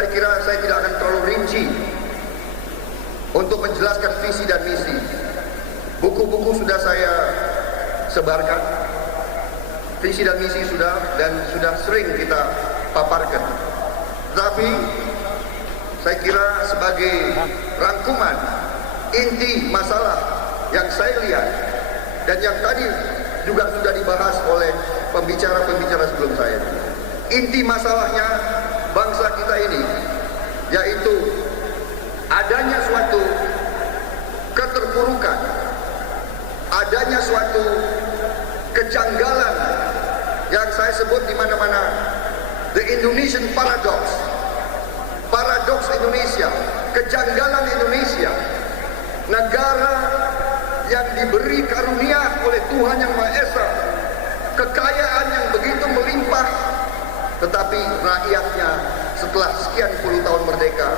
saya kira saya tidak akan terlalu rinci untuk menjelaskan visi dan misi. Buku-buku sudah saya sebarkan, visi dan misi sudah sering kita paparkan. Tapi saya kira sebagai rangkuman inti masalah yang saya lihat dan yang tadi juga sudah dibahas oleh pembicara-pembicara sebelum saya, inti masalahnya bangsa kita ini yaitu adanya suatu keterpurukan, adanya suatu kejanggalan yang saya sebut di mana-mana the Indonesian paradox, paradoks Indonesia, kejanggalan Indonesia, negara yang diberi karunia oleh Tuhan Yang Maha Esa, kekayaan yang begitu melimpah, tetapi rakyatnya setelah sekian puluh tahun merdeka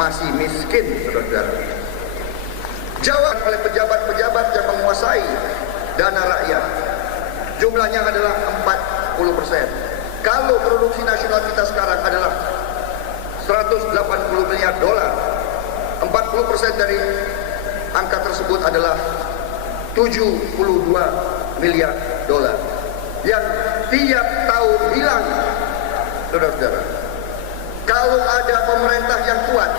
masih miskin, saudara. Jawab oleh pejabat-pejabat yang menguasai dana rakyat, jumlahnya adalah 40%. Kalau produksi nasional kita sekarang adalah 180 miliar dolar, 40% dari angka tersebut adalah 72 miliar dolar yang tiap tahun hilang, saudara-saudara. Kalau ada pemerintah yang kuat,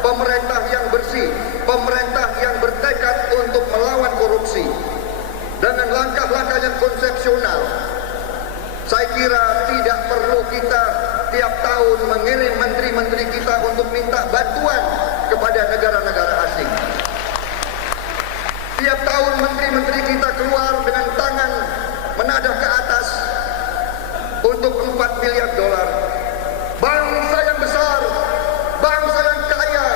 pemerintah yang bersih, pemerintah yang bertekad untuk melawan korupsi dengan langkah-langkah yang konsepsional, saya kira tidak perlu kita tiap tahun mengirim menteri-menteri kita untuk minta bantuan kepada negara-negara asing. Tiap tahun menteri-menteri kita keluar dengan tangan menadah ke atas untuk 4 miliar dolar. Bangsa yang besar, bangsa yang kaya,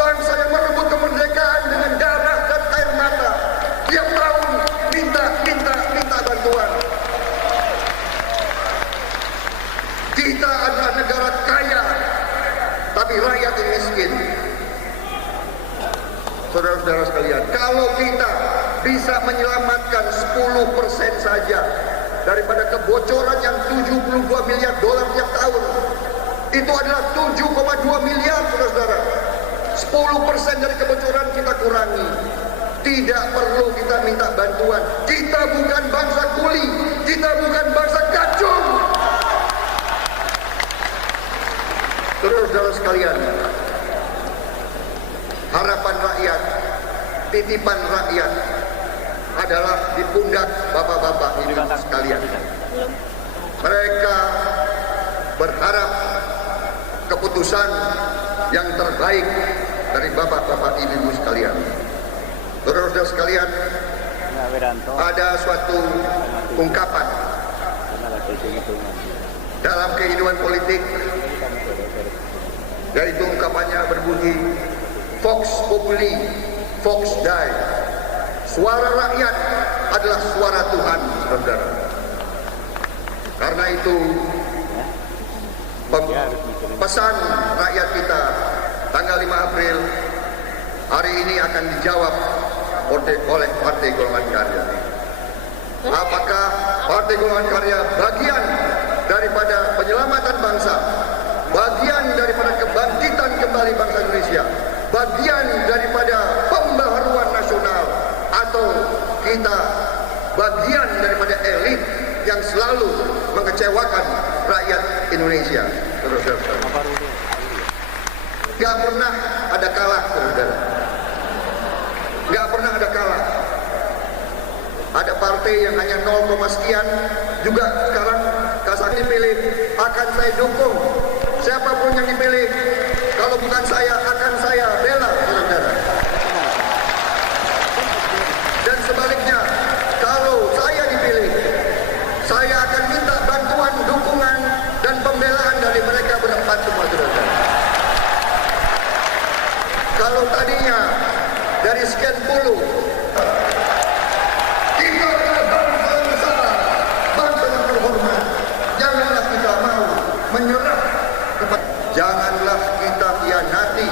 bangsa yang merebut kemerdekaan dengan darah dan air mata, tiap tahun minta bantuan. Kita adalah negara kaya, tapi rakyat yang miskin. Saudara-saudara sekalian, kalau kita bisa menyelamatkan 10% saja daripada kebocoran yang 72 miliar dolar tiap tahun, itu adalah 7,2 miliar, saudara-saudara. 10% dari kebocoran kita kurangi. Tidak perlu kita minta bantuan. Kita bukan bangsa kuli, kita bukan bangsa kacung. Saudara-saudara sekalian, harapan rakyat, titipan rakyat adalah di pundak bapak-bapak ini sekalian. Mereka berharap keputusan yang terbaik dari bapak-bapak ibu sekalian. Saudara-saudara sekalian, ada suatu ungkapan dalam kehidupan politik, yaitu ungkapannya berbunyi Vox Populi, Vox Dei. Suara rakyat adalah suara Tuhan, saudara. Karena itu pesan rakyat kita tanggal 5 April hari ini akan dijawab oleh Partai Golongan Karya. Apakah Partai Golongan Karya bagian daripada penyelamatan bangsa, bagian daripada kebangkitan kembali bangsa Indonesia, bagian daripada pembaharuan nasional, atau kita bagian daripada elit yang selalu mengecewakan rakyat Indonesia? Saudara-saudara, gak pernah ada kalah, saudara. Gak pernah ada kalah. Ada partai yang hanya 0, sekian juga sekarang kasar dipilih, akan saya dukung. Siapapun yang dipilih, kalau bukan saya akan saya bela, saudara. Dan sebaliknya, kalau saya dipilih, saya akan minta bantuan, dukungan, dan pembelaan dari mereka berempat semua, saudara. Kalau tadinya dari sekian puluh, kita adalah bangsa yang besar, bangsa yang terhormat. Janganlah kita mau menyerah. Janganlah kita hianati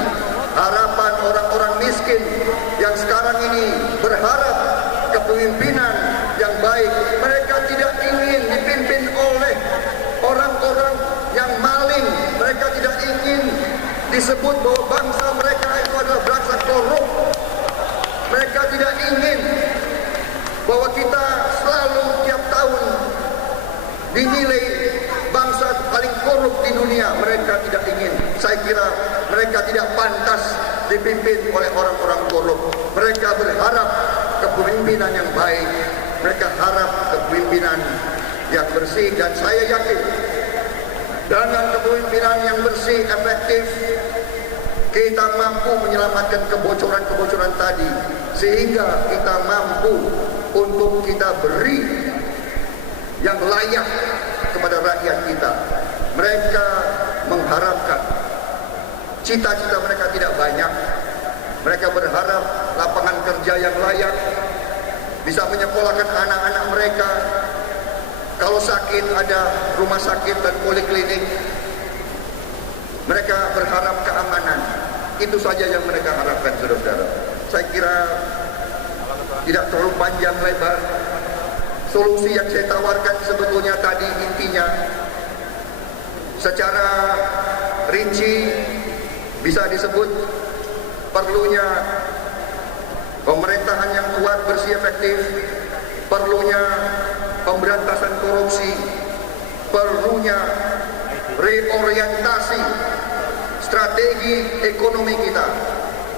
harapan orang-orang miskin yang sekarang ini berharap kepemimpinan yang baik. Mereka tidak ingin dipimpin oleh orang-orang yang maling. Mereka tidak ingin disebut bahwa bangsa mereka itu adalah bangsa korup. Mereka tidak ingin bahwa kita selalu tiap tahun dinilai bangsa paling korup di dunia. Mereka tidak ingin. Saya kira mereka tidak pantas dipimpin oleh orang-orang korup. Mereka berharap kepemimpinan yang baik. Mereka harap kepemimpinan yang bersih, dan saya yakin dengan kepemimpinan yang bersih, efektif, kita mampu menyelamatkan kebocoran-kebocoran tadi, sehingga kita mampu untuk kita beri yang layak kepada rakyat kita. Mereka mengharapkan, cita-cita mereka tidak banyak. Mereka berharap lapangan kerja yang layak, bisa menyekolahkan anak-anak mereka. Kalau sakit ada rumah sakit dan poliklinik. Mereka berharap keamanan. Itu saja yang mereka harapkan, saudara-saudara. Saya kira tidak terlalu panjang lebar. Solusi yang saya tawarkan sebetulnya tadi intinya secara rinci bisa disebut perlunya pemerintahan yang kuat, bersih, efektif, perlunya pemberantasan korupsi, perlunya reorientasi strategi ekonomi kita.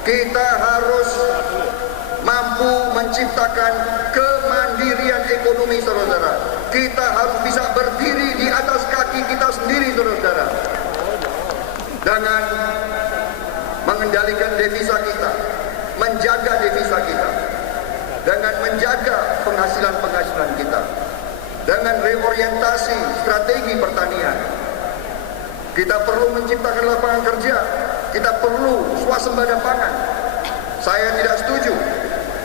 Kita harus mampu menciptakan kemandirian ekonomi, saudara-saudara. Kita harus bisa berdiri di atas kaki kita sendiri, saudara-saudara, dengan mengendalikan devisa kita, menjaga devisa kita, dengan menjaga penghasilan-penghasilan kita, dengan reorientasi strategi pertanian. Kita perlu menciptakan lapangan kerja, kita perlu swasembada pangan. Saya tidak setuju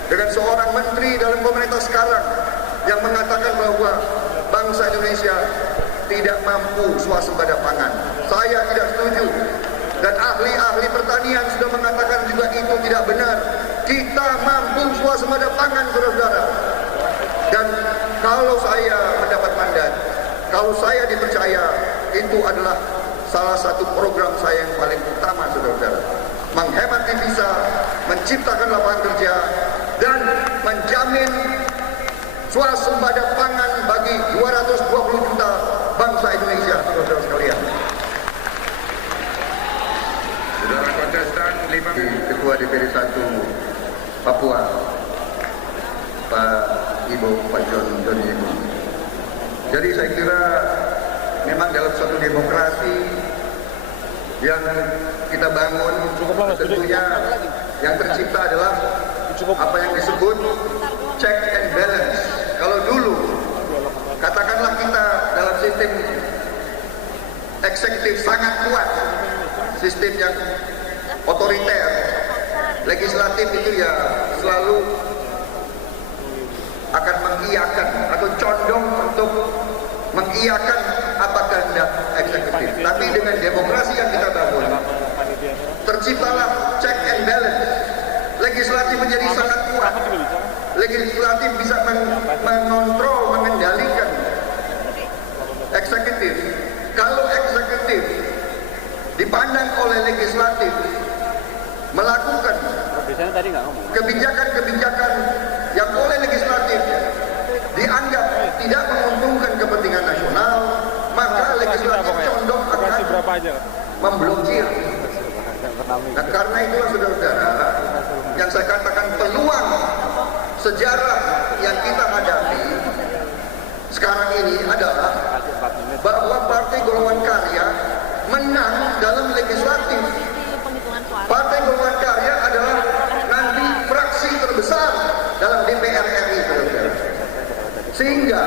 dengan seorang menteri dalam pemerintah sekarang yang mengatakan bahwa bangsa Indonesia tidak mampu swasembada pangan. Saya tidak setuju, dan ahli-ahli pertanian sudah mengatakan juga itu tidak benar. Kita mampu swasembada pangan, saudara-saudara. Dan kalau saya mendapat mandat, kalau saya dipercaya, itu adalah salah satu program saya yang paling utama, saudara-saudara. Menghemat devisa, menciptakan lapangan kerja, dan menjamin swasembada pangan bagi 220 juta bangsa Indonesia, saudara sekalian. Saudara kontestan, Ketua DPD 1 Papua, Pak John Doni Ibu. Jadi saya kira memang dalam suatu demokrasi yang kita bangun, tentunya yang tercipta adalah apa yang disebut check and balance. Kalau dulu katakanlah kita dalam sistem eksekutif sangat kuat, sistem yang otoriter, legislatif itu ya selalu akan mengiyakan atau condong untuk mengiyakan apa kehendak eksekutif. Tapi dengan demokrasi yang kita bangun, terciptalah check and balance. Legislatif menjadi sangat kuat. Legislatif bisa mengontrol, mengendalikan eksekutif. Kalau eksekutif dipandang oleh legislatif melakukan kebijakan-kebijakan yang oleh legislatif dianggap tidak menguntungkan kepentingan nasional, maka legislatif condong akan memblokir. Nah, karena itulah, saudara-saudara, yang saya katakan peluang sejarah yang kita hadapi sekarang ini adalah bahwa Partai Golongan Karya menang dalam legislatif. Partai Golongan Karya adalah nanti fraksi terbesar dalam DPR RI, saudara-saudara. Sehingga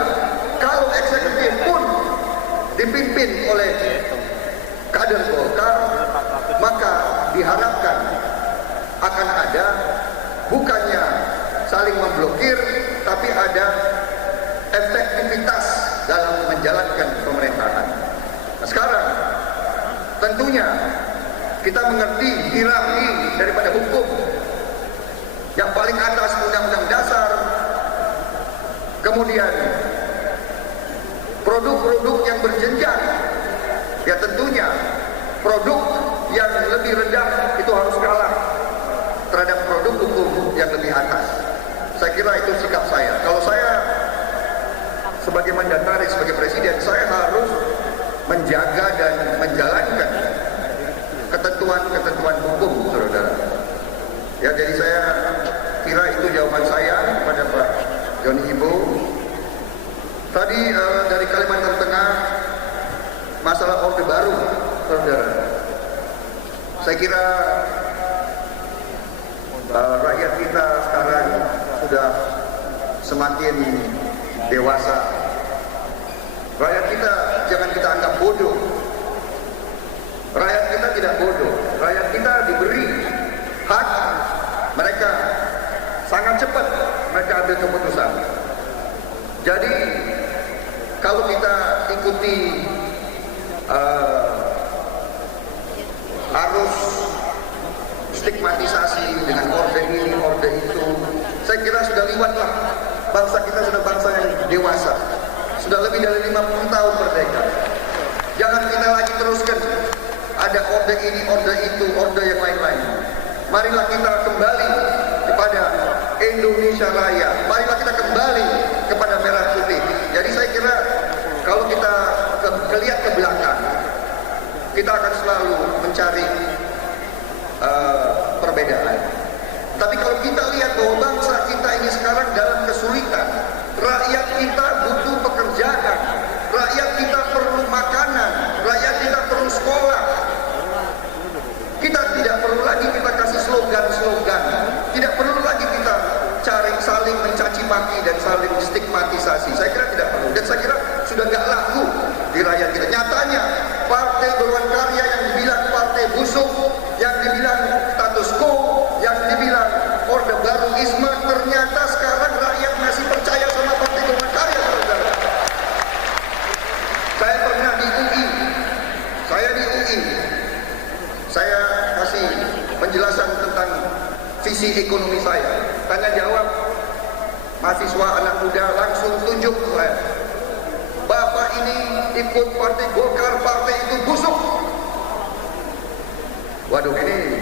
kalau eksekutif pun dipimpin oleh kader Golkar, maka diharapkan akan ada bukannya saling memblokir, tapi ada efektivitas dalam menjalankan pemerintahan. Nah, sekarang tentunya kita mengerti hierarki daripada hukum. Yang paling atas Undang-Undang Dasar, kemudian produk-produk yang berjenjang, ya tentunya produk yang lebih rendah itu harus kalah terhadap produk hukum yang lebih atas. Saya kira itu sikap saya. Kalau saya sebagai mandataris, sebagai presiden, saya harus menjaga dan menjalankan ketentuan-ketentuan hukum, saudara. Ya, jadi saya kira itu jawaban saya kepada Pak Joni Ibo. Tadi dari Kalimantan Tengah, masalah Orde Baru, saudara. Saya kira rakyat kita sekarang sudah semakin dewasa. Rakyat kita jangan kita anggap bodoh. Rakyat kita tidak bodoh. Rakyat kita diberi hak, mereka sangat cepat mereka ambil keputusan. Jadi kalau kita ikuti arus stigmatisasi dengan orde ini, orde itu, saya kira sudah liwatlah. Bangsa kita sudah bangsa yang dewasa, sudah lebih dari 50 tahun merdeka. Jangan kita lagi teruskan ada orde ini, orde itu, orde yang lain-lain. Marilah kita kembali kepada Indonesia Raya. Marilah kita kembali kepada merah putih. Jadi saya kira kalau kita lihat ke belakang, kita akan selalu mencari perbedaan. Tapi kalau kita lihat bahwa bangsa kita ini sekarang dalam kesulitan, rakyat kita butuh pekerjaan, rakyat kita perlu makanan, rakyat kita perlu sekolah. Kita tidak perlu lagi kita kasih slogan-slogan, tidak perlu lagi kita cari saling mencaci maki dan saling stigmatisasi. Saya kira tidak perlu, dan saya kira sudah nggak laku di rakyat kita. Nyatanya Partai Golongan Karya yang dibilang partai busuk, yang dibilang status quo, yang dibilang orde baruisme, ternyata sekarang rakyat masih percaya sama Partai Golongan Karya, saudara. Saya pernah di UI, saya kasih penjelasan tentang visi ekonomi saya. Tanya jawab, mahasiswa anak muda langsung tunjuk saya. Bapak ini ikut Partai Golkar, partai itu busuk. Waduh, ini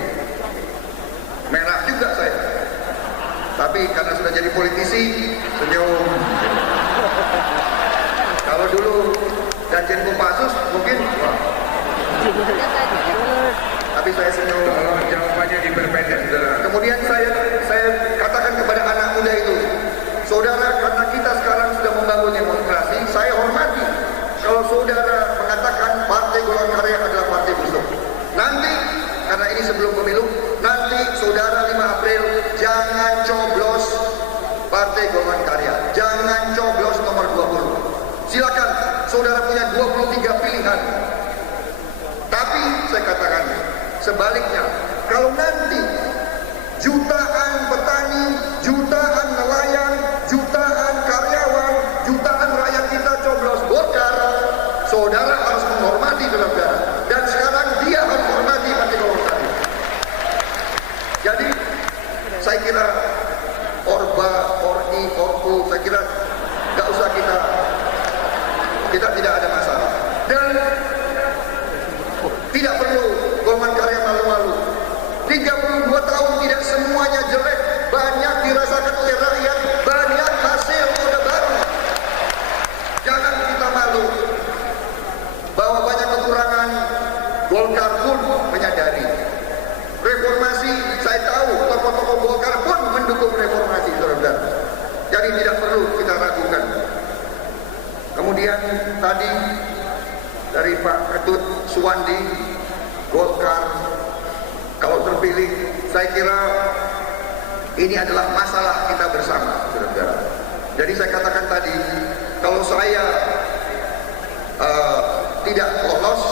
merah juga saya. Tapi karena sudah jadi politisi, senyum. Kalau dulu Danjen Kopassus mungkin, wah. Tapi saya senyum. Kalau jawabannya diperpendek, saudara. Kemudian saya katakan kepada anak muda itu, saudara, karena kita sekarang sudah membangun demokrasi, saya hormati kalau saudara mengatakan Partai Golongan Karya adalah partai busuk. Nanti, karena ini sebelum pemilu, nanti saudara 5 April jangan coblos Partai Golongan Karya, jangan coblos nomor 20. Silakan, saudara punya 23 pilihan. Tapi saya katakan sebaliknya, kalau nanti jutaan petani, jutaan nelayan, jutaan karyawan, jutaan rakyat kita coblos Golkar, saudara harus menghormati saudara. Dan sekarang dia harus menghormati Partai Golongan Karya. Jadi saya kira Orba, Orni, Orku, saya kira nggak usah kita tidak ada masalah. Dan tidak perlu Golongan Karya malu-malu. 32 tahun tidak semuanya jelek, banyak dirasakan oleh rakyat, banyak hasil Orde Baru. Jangan kita malu bahwa banyak kekurangan. Golkar pun menyadari. Reformasi, saya tahu tokoh-tokoh Golkar pun mendukung reformasi, saudara. Jadi tidak perlu kita ragukan. Kemudian tadi dari Pak Ketut Suwandi, Golkar kalau terpilih, saya kira ini adalah masalah kita bersama, saudara. Jadi saya katakan tadi, kalau saya tidak lolos,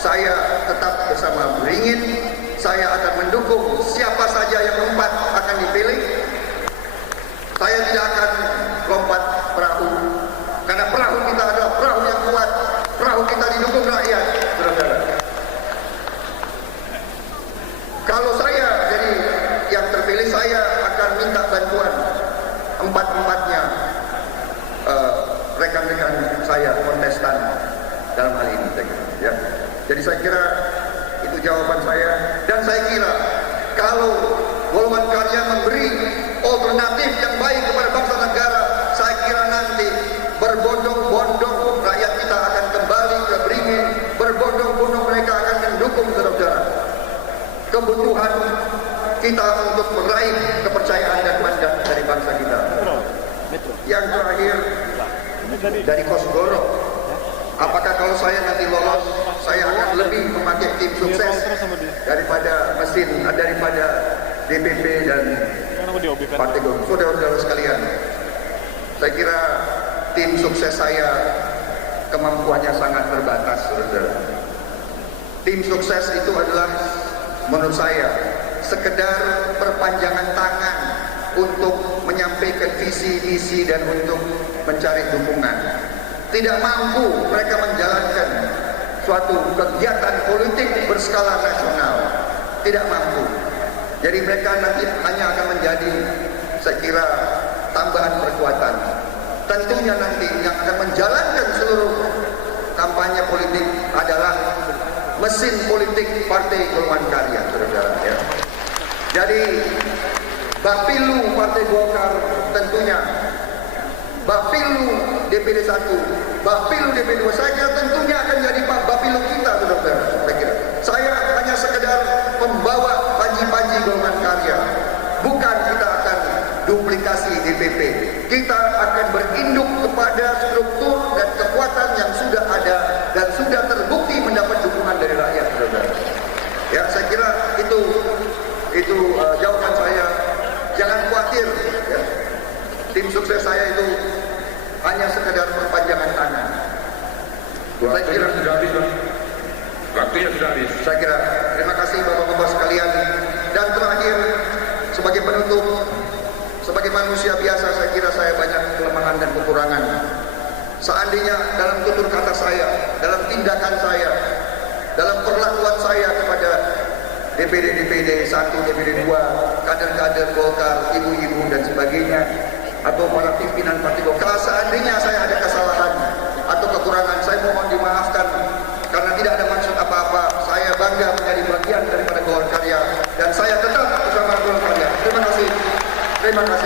saya tetap bersama Beringin, saya akan mendukung siapa saja yang 4 akan dipilih. Saya tidak akan lompat perahu, karena perahu kita adalah perahu yang kuat, perahu kita didukung rakyat, saudara. Kalau saya jadi yang terpilih, saya akan minta bantuan 4-4-nya rekan-rekan saya kontestan dalam hal ini, ya. Jadi saya kira itu jawaban saya kira kalau golongan karya memberi alternatif yang baik kepada bangsa negara, saya kira nanti berbondong-bondong rakyat kita akan kembali ke beringin, berbondong-bondong mereka akan mendukung saudara. Kebutuhan kita untuk meraih kepercayaan dan mandat dari bangsa kita. Yang terakhir dari Kosgoro, apakah kalau saya nanti lolos, saya akan lebih memakai tim sukses daripada DPP dan Partai Golkar. Saudara-saudara sekalian, saya kira tim sukses saya kemampuannya sangat terbatas, saudara. Tim sukses itu adalah menurut saya sekedar perpanjangan tangan untuk menyampaikan visi misi dan untuk mencari dukungan. Tidak mampu mereka menjalankan suatu kegiatan politik berskala nasional, tidak mampu. Jadi mereka nanti hanya akan menjadi, saya kira, tambahan perkuatan. Tentunya nanti yang akan menjalankan seluruh kampanye politik adalah mesin politik Partai Golongan Karya, saudara. Ya. Jadi Bapilu Partai Golkar tentunya, Bapilu DPD 1, Bapilu DPD 2, saya kira tentunya akan jadi Bapilu kita, saudara. Saya kira saya hanya sekedar pembawa panji-panji golongan karya, bukan kita akan duplikasi DPP. Kita akan berinduk kepada struktur dan kekuatan yang sudah ada dan sudah terbukti mendapat dukungan dari rakyat, saudara. Ya, saya kira itu jawaban saya. Jangan khawatir, ya. Tim sukses saya itu hanya sekedar perpanjangan tangan. Saya kira sudah habis, Pak. Waktunya sudah habis. Saya kira terima kasih Bapak-bapak sekalian. Dan terakhir, sebagai penutup, sebagai manusia biasa, saya kira saya banyak kelemahan dan kekurangan. Seandainya dalam tutur kata saya, dalam tindakan saya, dalam perlakuan saya kepada DPD 1, DPD 2, kader-kader Golkar, ibu-ibu dan sebagainya, atau para pimpinan Partai Golkar, seandainya saya ada kesalahan atau kekurangan, saya mohon